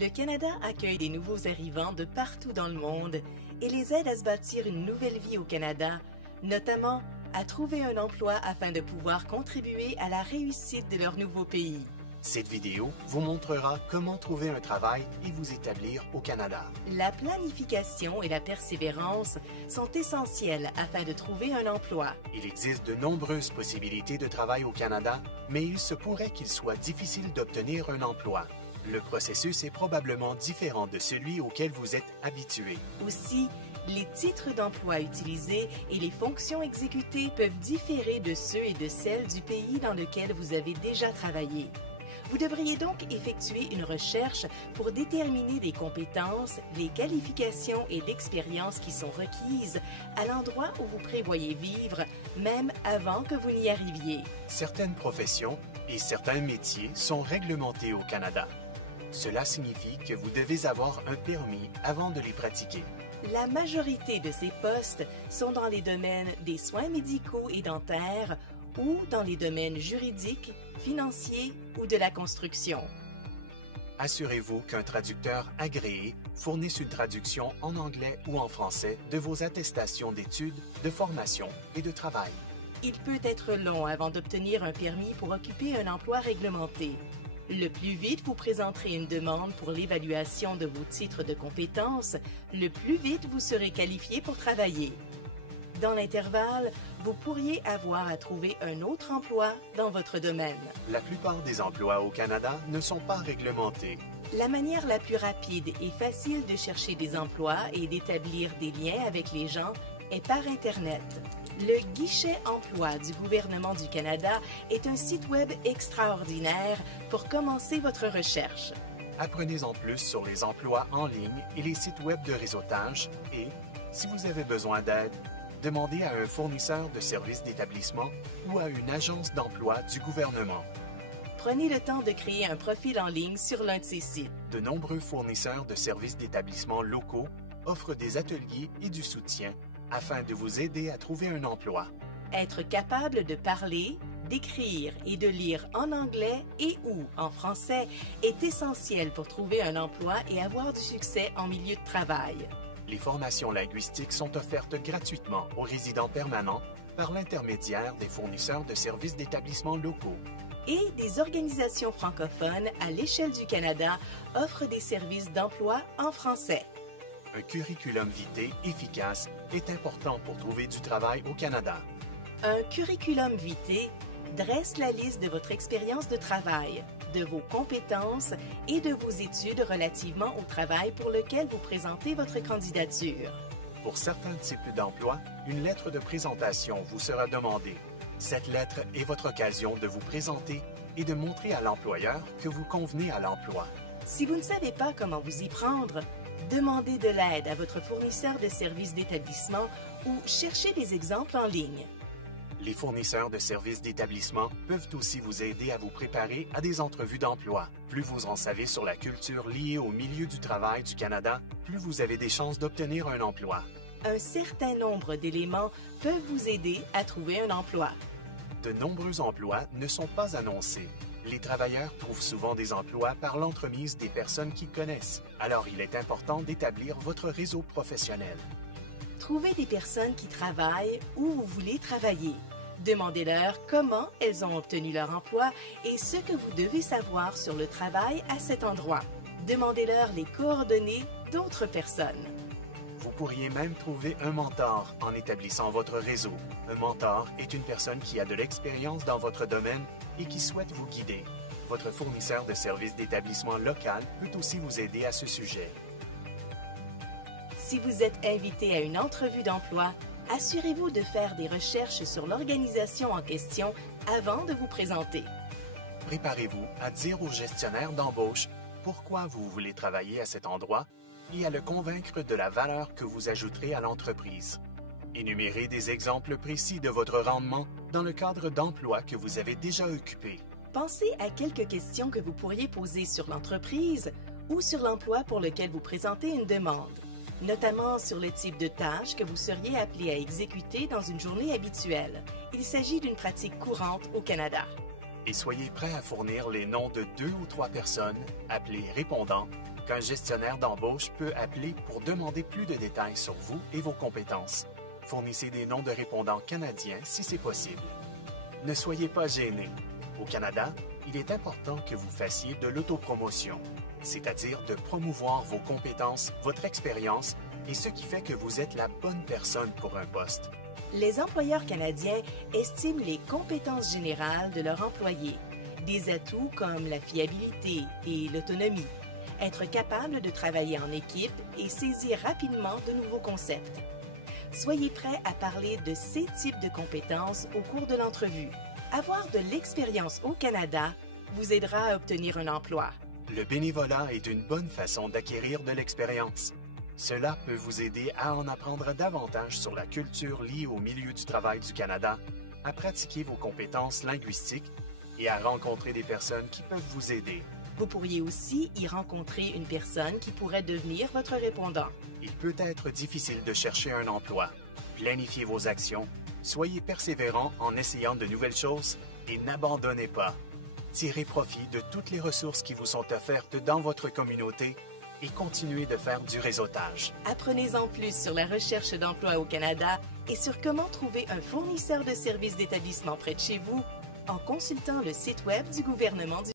Le Canada accueille des nouveaux arrivants de partout dans le monde et les aide à se bâtir une nouvelle vie au Canada, notamment à trouver un emploi afin de pouvoir contribuer à la réussite de leur nouveau pays. Cette vidéo vous montrera comment trouver un travail et vous établir au Canada. La planification et la persévérance sont essentielles afin de trouver un emploi. Il existe de nombreuses possibilités de travail au Canada, mais il se pourrait qu'il soit difficile d'obtenir un emploi. Le processus est probablement différent de celui auquel vous êtes habitué. Aussi, les titres d'emploi utilisés et les fonctions exécutées peuvent différer de ceux et de celles du pays dans lequel vous avez déjà travaillé. Vous devriez donc effectuer une recherche pour déterminer les compétences, les qualifications et l'expérience qui sont requises à l'endroit où vous prévoyez vivre, même avant que vous n'y arriviez. Certaines professions et certains métiers sont réglementés au Canada. Cela signifie que vous devez avoir un permis avant de les pratiquer. La majorité de ces postes sont dans les domaines des soins médicaux et dentaires ou dans les domaines juridiques, financiers ou de la construction. Assurez-vous qu'un traducteur agréé fournisse une traduction en anglais ou en français de vos attestations d'études, de formation et de travail. Il peut être long avant d'obtenir un permis pour occuper un emploi réglementé. Le plus vite vous présenterez une demande pour l'évaluation de vos titres de compétences, le plus vite vous serez qualifié pour travailler. Dans l'intervalle, vous pourriez avoir à trouver un autre emploi dans votre domaine. La plupart des emplois au Canada ne sont pas réglementés. La manière la plus rapide et facile de chercher des emplois et d'établir des liens avec les gens est par Internet. Le guichet emploi du gouvernement du Canada est un site web extraordinaire pour commencer votre recherche. Apprenez en plus sur les emplois en ligne et les sites web de réseautage et, si vous avez besoin d'aide, demandez à un fournisseur de services d'établissement ou à une agence d'emploi du gouvernement. Prenez le temps de créer un profil en ligne sur l'un de ces sites. De nombreux fournisseurs de services d'établissement locaux offrent des ateliers et du soutien afin de vous aider à trouver un emploi. Être capable de parler, d'écrire et de lire en anglais et ou en français est essentiel pour trouver un emploi et avoir du succès en milieu de travail. Les formations linguistiques sont offertes gratuitement aux résidents permanents par l'intermédiaire des fournisseurs de services d'établissements locaux. Et des organisations francophones à l'échelle du Canada offrent des services d'emploi en français. Un curriculum vitae efficace est important pour trouver du travail au Canada. Un curriculum vitae dresse la liste de votre expérience de travail, de vos compétences et de vos études relativement au travail pour lequel vous présentez votre candidature. Pour certains types d'emplois, une lettre de présentation vous sera demandée. Cette lettre est votre occasion de vous présenter et de montrer à l'employeur que vous convenez à l'emploi. Si vous ne savez pas comment vous y prendre, demandez de l'aide à votre fournisseur de services d'établissement ou cherchez des exemples en ligne. Les fournisseurs de services d'établissement peuvent aussi vous aider à vous préparer à des entrevues d'emploi. Plus vous en savez sur la culture liée au milieu du travail du Canada, plus vous avez des chances d'obtenir un emploi. Un certain nombre d'éléments peuvent vous aider à trouver un emploi. De nombreux emplois ne sont pas annoncés. Les travailleurs trouvent souvent des emplois par l'entremise des personnes qu'ils connaissent. Alors, il est important d'établir votre réseau professionnel. Trouvez des personnes qui travaillent où vous voulez travailler. Demandez-leur comment elles ont obtenu leur emploi et ce que vous devez savoir sur le travail à cet endroit. Demandez-leur les coordonnées d'autres personnes. Vous pourriez même trouver un mentor en établissant votre réseau. Un mentor est une personne qui a de l'expérience dans votre domaine et qui souhaite vous guider. Votre fournisseur de services d'établissement local peut aussi vous aider à ce sujet. Si vous êtes invité à une entrevue d'emploi, assurez-vous de faire des recherches sur l'organisation en question avant de vous présenter. Préparez-vous à dire au gestionnaire d'embauche pourquoi vous voulez travailler à cet endroit et à le convaincre de la valeur que vous ajouterez à l'entreprise. Énumérez des exemples précis de votre rendement dans le cadre d'emploi que vous avez déjà occupé. Pensez à quelques questions que vous pourriez poser sur l'entreprise ou sur l'emploi pour lequel vous présentez une demande, notamment sur le type de tâches que vous seriez appelé à exécuter dans une journée habituelle. Il s'agit d'une pratique courante au Canada. Et soyez prêt à fournir les noms de 2 ou 3 personnes, appelées répondants, qu'un gestionnaire d'embauche peut appeler pour demander plus de détails sur vous et vos compétences. Fournissez des noms de répondants canadiens si c'est possible. Ne soyez pas gênés. Au Canada, il est important que vous fassiez de l'autopromotion, c'est-à-dire de promouvoir vos compétences, votre expérience et ce qui fait que vous êtes la bonne personne pour un poste. Les employeurs canadiens estiment les compétences générales de leurs employés, des atouts comme la fiabilité et l'autonomie, être capable de travailler en équipe et saisir rapidement de nouveaux concepts. Soyez prêts à parler de ces types de compétences au cours de l'entrevue. Avoir de l'expérience au Canada vous aidera à obtenir un emploi. Le bénévolat est une bonne façon d'acquérir de l'expérience. Cela peut vous aider à en apprendre davantage sur la culture liée au milieu du travail du Canada, à pratiquer vos compétences linguistiques et à rencontrer des personnes qui peuvent vous aider. Vous pourriez aussi y rencontrer une personne qui pourrait devenir votre répondant. Il peut être difficile de chercher un emploi. Planifiez vos actions, soyez persévérant en essayant de nouvelles choses et n'abandonnez pas. Tirez profit de toutes les ressources qui vous sont offertes dans votre communauté et continuez de faire du réseautage. Apprenez-en plus sur la recherche d'emploi au Canada et sur comment trouver un fournisseur de services d'établissement près de chez vous en consultant le site Web du gouvernement du